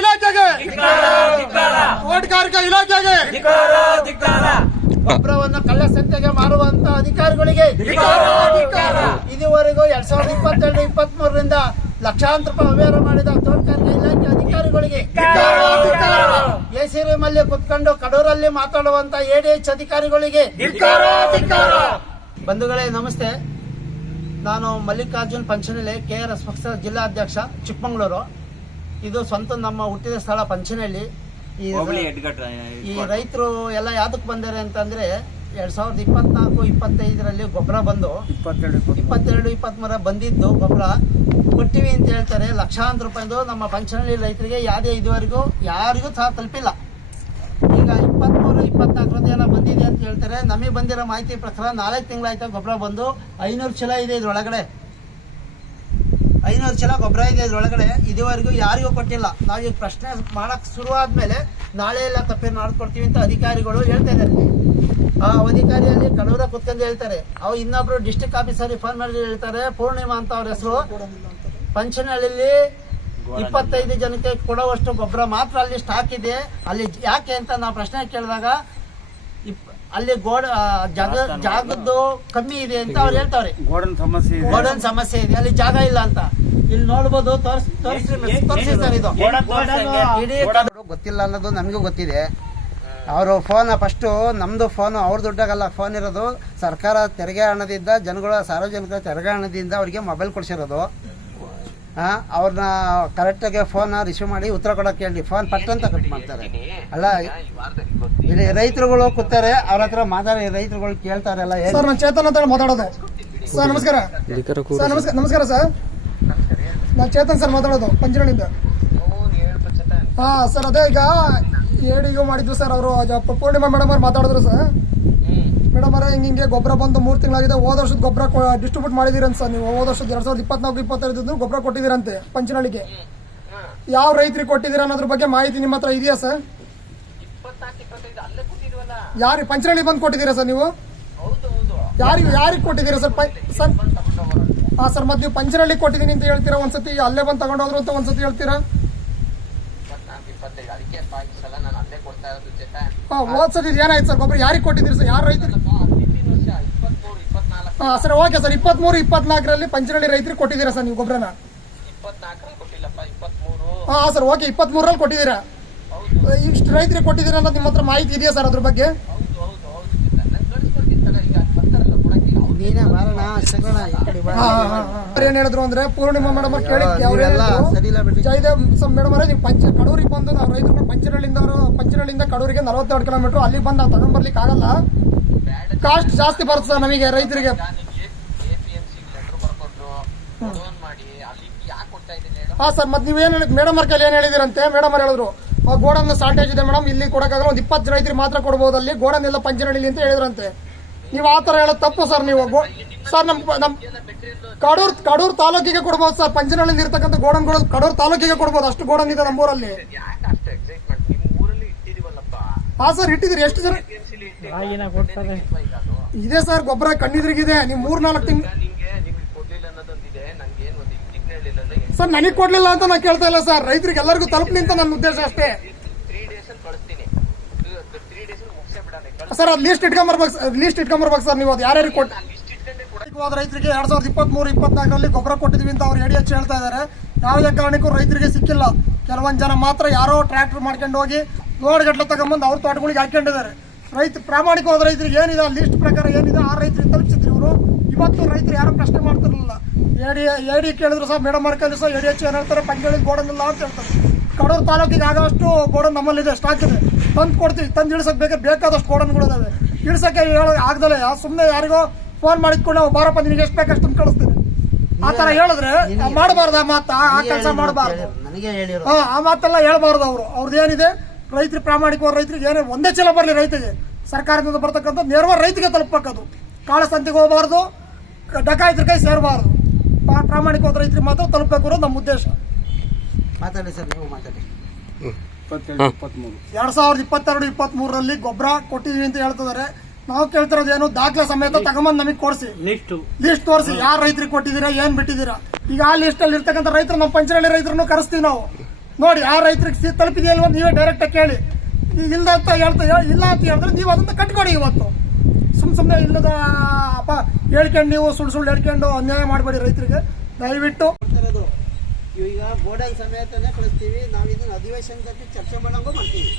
ಇಲಾಖೆಗೆ. ತೋಟಗಾರಿಕಾ ಇಲಾಖೆಗೆ. ಗೊಬ್ಬರವನ್ನು ಕಳ್ಳ ಸಂತೆಗೆ ಮಾರುವಂತ ಅಧಿಕಾರಿಗಳಿಗೆ ಇದುವರೆಗೂ ಎರಡ್ ಸಾವಿರದ ಇಪ್ಪತ್ತೆರಡು ಇಪ್ಪತ್ತ್ ಮೂರರಿಂದ ಲಕ್ಷಾಂತರ ರೂಪಾಯಿ ಅವ್ಯವಹಾರ ಮಾಡಿದ ತೋಟಗಾರಿಕಾ ಇಲಾಖೆ ಅಧಿಕಾರಿಗಳಿಗೆ ಎಸಿ ರೂಮಲ್ಲಿ ಕುತ್ಕೊಂಡು ಕಡೂರಲ್ಲಿ ಮಾತಾಡುವಂತ ಎಡಿಎಚ್ ಅಧಿಕಾರಿಗಳಿಗೆ ಬಂಧುಗಳೇ ನಮಸ್ತೆ. ನಾನು ಮಲ್ಲಿಕಾರ್ಜುನ್ ಪಂಚನಲ್ಲಿ ಕೆ ಆರ್ ಎಸ್ ಪಕ್ಷದ ಜಿಲ್ಲಾಧ್ಯಕ್ಷ ಚಿಕ್ಕಮಗಳೂರು. ಇದು ಸ್ವಂತ ನಮ್ಮ ಹುಟ್ಟಿದ ಸ್ಥಳ ಪಂಚನಹಳ್ಳಿ. ಈ ಈ ರೈತರು ಎಲ್ಲ ಯಾವ್ದಕ್ ಬಂದಾರೆ ಅಂತಂದ್ರೆ ಎರಡ್ ಸಾವಿರದ ಇಪ್ಪತ್ನಾಲ್ಕು ಇಪ್ಪತ್ತೈದರಲ್ಲಿ ಗೊಬ್ಬರ ಬಂದು ಇಪ್ಪತ್ತೆರಡು ಇಪ್ಪತ್ಮೂರ ಬಂದಿದ್ದು ಗೊಬ್ಬರ. ಕೊಟ್ಟಿವಿ ಅಂತ ಹೇಳ್ತಾರೆ ಲಕ್ಷಾಂತರ ರೂಪಾಯಿದು ನಮ್ಮ ಪಂಚನಹಳ್ಳಿ ರೈತರಿಗೆ ಯಾವುದೇ ಇದುವರೆಗೂ ಯಾರಿಗೂ ಸಹ ತಲುಪಿಲ್ಲ. ಈಗ ಇಪ್ಪತ್ಮೂರು ಇಪ್ಪತ್ನಾಲ್ಕರದ್ದು ಏನೋ ಬಂದಿದೆ ಅಂತ ಹೇಳ್ತಾರೆ. ನಮಗೆ ಬಂದಿರೋ ಮಾಹಿತಿ ಪ್ರಕಾರ ನಾಲ್ಕು ತಿಂಗಳಾಯ್ತು ಗೊಬ್ಬರ ಬಂದು ಐನೂರು ಚೀಲ ಇದೆ ಇದ್ರೊಳಗಡೆ. ಐನೂರು ಚೀಲ ಗೊಬ್ಬರ ಇದೆ ಇದ್ರೊಳಗಡೆ. ಇದುವರೆಗೂ ಯಾರಿಗೂ ಕೊಟ್ಟಿಲ್ಲ. ನಾವು ಪ್ರಶ್ನೆ ಮಾಡಕ್ ಶುರು ಆದ್ಮೇಲೆ ನಾಳೆ ಎಲ್ಲ ತಪ್ಪೇನು ಮಾಡ್ಕೊಡ್ತೀವಿ ಅಂತ ಅಧಿಕಾರಿಗಳು ಹೇಳ್ತಾ ಇದ್ದಾರೆ. ಆ ಅಧಿಕಾರಿಯಲ್ಲಿ ಕಡೂರ ಕುತ್ಕೊಂಡು ಹೇಳ್ತಾರೆ. ಅವು ಇನ್ನೊಬ್ರು ಡಿಸ್ಟಿಕ್ ಆಫೀಸರ್ ಫೋನ್ ಮಾಡಿ ಹೇಳ್ತಾರೆ, ಪೂರ್ಣಿಮಾ ಅಂತ ಅವ್ರ ಹೆಸರು. ಪಂಚನಹಳ್ಳಿಲಿ ಇಪ್ಪತ್ತೈದು ಜನಕ್ಕೆ ಕೊಡುವಷ್ಟು ಗೊಬ್ಬರ ಮಾತ್ರ ಅಲ್ಲಿ ಸ್ಟಾಕ್ ಇದೆ. ಅಲ್ಲಿ ಯಾಕೆ ಅಂತ ನಾವು ಪ್ರಶ್ನೆ ಕೇಳಿದಾಗ, ಇಪ್- ಅಲ್ಲಿ ಗೋಡ ಜಾಗ ಜಾಗದ್ದು ಕಮ್ಮಿ ಇದೆ ಅಂತ ಅವ್ರು ಹೇಳ್ತಾವ್ರೆ ಗೋಡನ್ ಸಮಸ್ಯೆ ಇದೆ. ಗೋಡನ್ ಸಮಸ್ಯೆ ಇದೆ. ಅಲ್ಲಿ ಜಾಗ ಇಲ್ಲ ಅಂತ. ಇಲ್ಲಿ ನೋಡ್ಬೋದು ತೋರ್ಸ್ ಸರ್ ಇದು. ಇಡೀ ಗೊತ್ತಿಲ್ಲ ಅನ್ನೋದು ನಮಗೂ ಗೊತ್ತಿದೆ. ಅವರು ಫೋನ್ ಫಸ್ಟು ನಮ್ಮದು ಫೋನು ಅವ್ರ ದುಡ್ಡಾಗಲ್ಲ. ಫೋನ್ ಇರೋದು ಸರ್ಕಾರ ತೆರಿಗೆ ಹಣದಿಂದ ಜನಗಳ ಸಾರ್ವಜನಿಕ ತೆರಿಗೆ ಹಣದಿಂದ ಅವರಿಗೆ ಮೊಬೈಲ್ ಕೊಡಿಸಿರೋದು. ಅವ್ರನ್ನ ಕರೆಕ್ಟಾಗಿ ಫೋನ್ ರಿಸೀವ್ ಮಾಡಿ ಉತ್ತರ ಕೊಡೋಕೆ ಹೇಳಿ. ಫೋನ್ ಪಟ್ ಅಂತ ಕಟ್ ಮಾಡ್ತಾರೆ. ಅಲ್ಲ ಇಲ್ಲಿ ರೈತರುಗಳು ಕೂತಾರೆ ಅವ್ರ ಹತ್ರ ಮಾತಾಡಿ ರೈತರುಗಳು ಕೇಳ್ತಾರಲ್ಲ ಸರ್ ನಾನು ಚೇತನ್ ಅಂತ ಹೇಳಿ ಮಾತಾಡೋದು. ಸರ್ ನಮಸ್ಕಾರ. ಸರ್ ನಮಸ್ಕಾರ ನಮಸ್ಕಾರ ಸರ್. ನಾನು ಚೇತನ್ ಸರ್ ಮಾತಾಡೋದು ಪಂಚನಹಳ್ಳಿಯಿಂದ ಹಾ ಸರ್ ಅದೇ ಈಗ ಏಡಿಗೂ ಮಾಡಿದ್ರು ಸರ್ ಅವರು. ಪೂರ್ಣಿಮಾ ಮೇಡಮ್ ಅವ್ರು ಮಾತಾಡಿದ್ರು ಸರ್. ಮೇಡಮ್ ಅವರ ಹಿಂಗೆ ಹಿಂಗೆ ಗೊಬ್ಬರ ಬಂದು ಮೂರು ತಿಂಗಳಾಗಿದೆ. ಹೋದ ವರ್ಷದ ಗೊಬ್ಬರ ಡಿಸ್ಟ್ರಿಬ್ಯೂಟ್ ಮಾಡಿದಿರಂತ ಸರ್ ನೀವು. ಹೋದ ವರ್ಷದ ಎರಡ್ ಸಾವಿರದ ಇಪ್ಪತ್ನಾಲ್ಕು ಇಪ್ಪತ್ತೈದು ಗೊಬ್ಬರ ಕೊಟ್ಟಿದ್ದೀರಂತೆ ಪಂಚನಹಳ್ಳಿಗೆ ಯಾವ ರೈತರಿಗೆ ಕೊಟ್ಟಿದ್ದೀರ ಅನ್ನೋದ್ರ ಬಗ್ಗೆ ಮಾಹಿತಿ ನಿಮ್ಮ ಹತ್ರ ಇದೆಯಾ ಸರ್? ಯಾರು ಪಂಚರಳ್ಳಿ ಬಂದು ಕೊಟ್ಟಿದ್ದೀರಾ ಸರ್ ನೀವು? ಯಾರಿಗೆ ಯಾರಿಗೆ ಕೊಟ್ಟಿದ್ದೀರಾ ಸರ್? ಸರ್ ಹಾ ಸರ್ ಮತ್ತೆ ನೀವು ಪಂಚರಳ್ಳಿ ಕೊಟ್ಟಿದ್ದೀನಿ ಅಂತ ಹೇಳ್ತೀರಾ? ಒಂದ್ಸತಿ ಅಲ್ಲೇ ಬಂದು ತಗೊಂಡೋದ್ರು ಅಂತ ಒಂದ್ಸತಿ ಹೇಳ್ತೀರಾ? ಹಾ ಹೋದ್ ಸತಿ ಏನಾಯ್ತು ಸರ್? ಗೊಬ್ಬರ ಯಾರಿಗೆ ಕೊಟ್ಟಿದ್ದೀರಿ ಸರ್? ಯಾರು ರೈತರು? ಹಾ ಸರ್ ಓಕೆ ಸರ್. ಇಪ್ಪತ್ಮೂರು ಇಪ್ಪತ್ನಾಲ್ಕರಲ್ಲಿ ಪಂಚರಳ್ಳಿ ರೈತರಿಗೆ ಕೊಟ್ಟಿದ್ದೀರಾ ಸರ್ ನೀವು ಗೊಬ್ಬರನ? ಹಾ ಸರ್ ಓಕೆ. ಇಪ್ಪತ್ಮೂರಲ್ಲಿ ಕೊಟ್ಟಿದ್ದೀರಾ? ಇಷ್ಟು ರೈತರಿಗೆ ಕೊಟ್ಟಿದ್ದೀರಲ್ಲ ಅನ್ನೋದು ನಿಮ್ಮ ಹತ್ರ ಮಾಹಿತಿ ಇದೆಯಾ ಸರ್ ಅದ್ರ ಬಗ್ಗೆ? ಏನ್ ಹೇಳಿದ್ರು ಅಂದ್ರೆ ಪೂರ್ಣಿಮಾ ಮೇಡಮ್ ಜಯದೇವ್ ಮೇಡಮ್ ಅವರೇ ನೀವು ಪಂಚ ಕಡೂರಿಗೆ ಬಂದು ನಾವು ರೈತರು ಪಂಚನಹಳ್ಳಿಯಿಂದ ಅವರು ಪಂಚನಹಳ್ಳಿಯಿಂದ ಕಡೂರಿಗೆ ನಲವತ್ತೆರಡು ಕಿಲೋಮೀಟರ್ ಅಲ್ಲಿ ಬಂದು ನಾವು ತಗೊಂಡ್ಬರ್ಲಿಕ್ಕೆ ಆಗಲ್ಲ. ಕಾಸ್ಟ್ ಜಾಸ್ತಿ ಬರುತ್ತೆ ಸರ್ ನಮಗೆ ರೈತರಿಗೆ. ಹಾ ಸರ್ ಮತ್ತೆ ನೀವೇನು ಹೇಳಿದ್ರು ಮೇಡಮ್ ಅವ್ರ ಕೈಲಿ ಏನು ಹೇಳಿದಿರಂತೆ? ಮೇಡಮ್ ಅವ್ರು ಹೇಳಿದ್ರು ಗೋಡನ್ ಶಾರ್ಟೇಜ್ ಇದೆ ಮೇಡಮ್. ಇಲ್ಲಿ ಕೊಡಕ್ಕಾಗಲ್ಲ. ಒಂದು ಇಪ್ಪತ್ತು ರೈತರಿ ಮಾತ್ರ ಕೊಡ್ಬೋದು ಅಲ್ಲಿ. ಗೋಡನ್ ಎಲ್ಲ ಪಂಚನಹಳ್ಳಿ ಅಂತ ಹೇಳಿದ್ರಂತೆ. ನೀವು ಆ ಥರ ಹೇಳೋದು ತಪ್ಪು ಸರ್ ನೀವು. ಗೋ- ಸರ್ ನಮ್ ನಮ್ ಕಡೂರ್ ಕಡೂರ್ ತಾಲೂಕಿಗೆ ಕೊಡ್ಬೋದು ಸರ್. ಪಂಚನಹಳ್ಳಿ ಇರ್ತಕ್ಕಂಥ ಗೋಡನ್ಗಳು ಕಡೂರ್ ತಾಲೂಕಿಗೆ ಕೊಡ್ಬೋದು. ಅಷ್ಟು ಗೋಡನ್ ಇದೆ ನಮ್ಮೂರಲ್ಲಿ ಹಾ ಸರ್ ಇಟ್ಟಿದ್ರಿ ಎಷ್ಟು ಜನ ಇದೆ ಸರ್ ಗೊಬ್ಬರ ಕಣ್ಣಿದ್ರಿಗಿದೆ. ನೀವು ಮೂರ್ ನಾಲ್ಕು ತಿಂಗ್ ಸರ್, ನನಗೆ ಕೊಡ್ಲಿಲ್ಲ ಅಂತ ನಾನು ಕೇಳ್ತಾ ಇಲ್ಲ ಸರ್. ರೈತರಿಗೆ ಎಲ್ಲರಿಗೂ ತಲುಪಲಿ ಅಂತ ನನ್ನ ಉದ್ದೇಶ ಅಷ್ಟೇ. ಸರ್, ಅದು ಲೀಸ್ಟ್ ಇಟ್ಕೊಂಬರ್ಬೇಕು ಲೀಸ್ಟ್ ಇಟ್ಕೊಂಬರ್ಬೇಕು ಸರ್. ನೀವು ಅದು ಯಾರ್ಯಾರು ಕೊಟ್ಟು ರೈತರಿಗೆ ಎರಡ್ ಸಾವಿರದ ಇಪ್ಪತ್ತ್ ಮೂರು ಇಪ್ಪತ್ನಾಲ್ಕರಲ್ಲಿ ಗೊಬ್ಬರ ಕೊಟ್ಟಿದ್ವಿ ಅಂತ ಅವ್ರು ಎಡಿ ಹೇಳ್ತಾ ಇದ್ದಾರೆ ಯಾವುದೇ ಕಾರಣಕ್ಕೂ ರೈತರಿಗೆ ಸಿಕ್ಕಿಲ್ಲ. ಕೆಲವೊಂದು ಜನ ಮಾತ್ರ ಯಾರೋ ಟ್ರ್ಯಾಕ್ಟರ್ ಮಾಡ್ಕೊಂಡು ಹೋಗಿ ಲೋಡ್ ಗಟ್ಲೆ ತಗೊಂಬಂದು ಅವ್ರ ತೋಟಗಳಿಗೆ ಹಾಕೊಂಡಿದ್ದಾರೆ ರೈತ ಪ್ರಾಮಾಣಿಕವಾದ ರೈತರಿಗೆ ಏನಿದೆ? ಆ ಲಿಸ್ಟ್ ಪ್ರಕಾರ ಏನಿದೆ? ಆ ರೈತರಿಗೆ ತಲುಪಿಸಿದ್ರು ಇವರು. ಇವತ್ತು ರೈತರು ಯಾರು ಪ್ರಶ್ನೆ ಮಾಡ್ತಿರಲಿಲ್ಲ. ಎಡಿ ಎಡಿ ಕೇಳಿದ್ರು ಸಹ ಮೇಡಮ್ ಮಾರ್ಕಲ್ಲಿ ಸಹ ಎಡಿ ಹೆಚ್ಚು ಏನು ಹೇಳ್ತಾರೆ? ಪಂಚಳಿ ಗೋಡನಿಲ್ಲ ಅಂತ ಹೇಳ್ತಾರೆ. ಕಡೂರು ತಾಲೂಕಿಗೆ ಆಗೋಷ್ಟು ಗೋಡನ್ ನಮ್ಮಲ್ಲಿದೆ ಸ್ಟಾಕ್ ಇದೆ. ತಂದು ಕೊಡ್ತೀವಿ. ತಂದು ಇಳಿಸೋಕೆ ಬೇಕಾದ್ರೆ ಬೇಕಾದಷ್ಟು ಗೋಡನ್ಗಳು ಇದಾವೆ. ಇಳಿಸೋಕೆ ಹೇಳೋ ಆಗ್ದಲೆ ಸುಮ್ಮನೆ ಯಾರಿಗೋ ಫೋನ್ ಮಾಡಿದ್ಕೊಂಡು ನಾವು ಬಾರಪ್ಪ ನಿನಗೆ ಎಷ್ಟು ಬೇಕು ತಂದು ಕಳಿಸ್ತೀವಿ ಆ ಥರ ಹೇಳಿದ್ರೆ ಮಾಡಬಾರ್ದು ಆ ಮಾತು ಆ- ಕೆಲಸ ಮಾಡಬಾರ್ದು. ಆ ಮಾತೆಲ್ಲ ಹೇಳ್ಬಾರ್ದು ಅವರು. ಅವ್ರದ್ದು ಏನಿದೆ? ರೈತರು ಪ್ರಾಮಾಣಿಕವಾದ ರೈತರಿಗೆ ಏನೇ ಒಂದೇ ಚೀಲ ಬರಲಿ ರೈತರಿಗೆ. ಸರ್ಕಾರದಿಂದ ಬರ್ತಕ್ಕಂಥ ನೇರವಾಗಿ ರೈತರಿಗೆ ತಲುಪಬೇಕದು ಕಾಳ ಸಂತೆಗೆ ಹೋಗಬಾರ್ದು ಡಕಾಯಿತರ ಕೈ ಸೇರಬಾರ್ದು. ಪ್ರಾಮಾಣಿಕವಾದ ರೈತರಿಗೆ ಮಾತ್ರ ತಲುಪಬೇಕು ಅನ್ನೋದು ನಮ್ಮ ಉದ್ದೇಶ. ಮಾತಾಡಿ ಸರ್ ನೀವು ಮಾತಾಡಿ. ಎರಡ್ ಸಾವಿರದ ಇಪ್ಪತ್ತೆರಡು ಇಪ್ಪತ್ತ್ ಮೂರರಲ್ಲಿ ಗೊಬ್ಬರ ಕೊಟ್ಟಿದ್ವಿ ಅಂತ ಹೇಳ್ತಿದ್ದಾರೆ. ನಾವು ಕೇಳ್ತಿರೋದು ಏನು? ದಾಖಲೆ ಸಮೇತ ತಗೊಂಬಂದು ನಮಗೆ ಕೊಡಿಸಿ. ಲಿಸ್ಟ್ ಲಿಸ್ಟ್ ತೋರಿಸಿ ಯಾರು ರೈತರಿಗೆ ಕೊಟ್ಟಿದ್ದೀರಾ ಏನು ಬಿಟ್ಟಿದ್ದೀರಾ? ಈಗ ಆ ಲಿಸ್ಟ್ ಅಲ್ಲಿ ಇರ್ತಕ್ಕಂಥ ರೈತರು ನಮ್ಮ ಪಂಚನಹಳ್ಳಿ ರೈತರನ್ನು ಕರೆಸ್ತೀವಿ ನಾವು. ನೋಡಿ, ಆ ರೈತರಿಗೆ ಸಿ ತಲುಪಿದೆಯಾ ಇಲ್ವ ನೀವೇ ಡೈರೆಕ್ಟ್ ಕೇಳಿ. ಇಲ್ಲ ಅಂತ ಹೇಳ್ತಾ ಇಲ್ಲ ಅಂತ ಹೇಳಿದ್ರೆ ನೀವು ಅದನ್ನ ಕಟ್ಕೊಡಿ ಇವತ್ತು. ಸುಮ್ ಸುಮ್ಮನೆ ಇಲ್ಲದ ಅಪ್ಪ ಹೇಳ್ಕೊಂಡು ನೀವು ಸುಳ್ಳು ಸುಳ್ಳು ಹೇಳ್ಕೊಂಡು ಅನ್ಯಾಯ ಮಾಡಬೇಡಿ ರೈತರಿಗೆ. ದಯವಿಟ್ಟು. ಈಗ ಗೋಡನ್ ಸಮೇತನೇ ಕಳಿಸ್ತೀವಿ. ನಾವು ಇದನ್ನ ಅಧಿವೇಶನದಲ್ಲಿ ಚರ್ಚೆ ಮಾಡಂಗೂ ಮಾಡ್ತೀವಿ.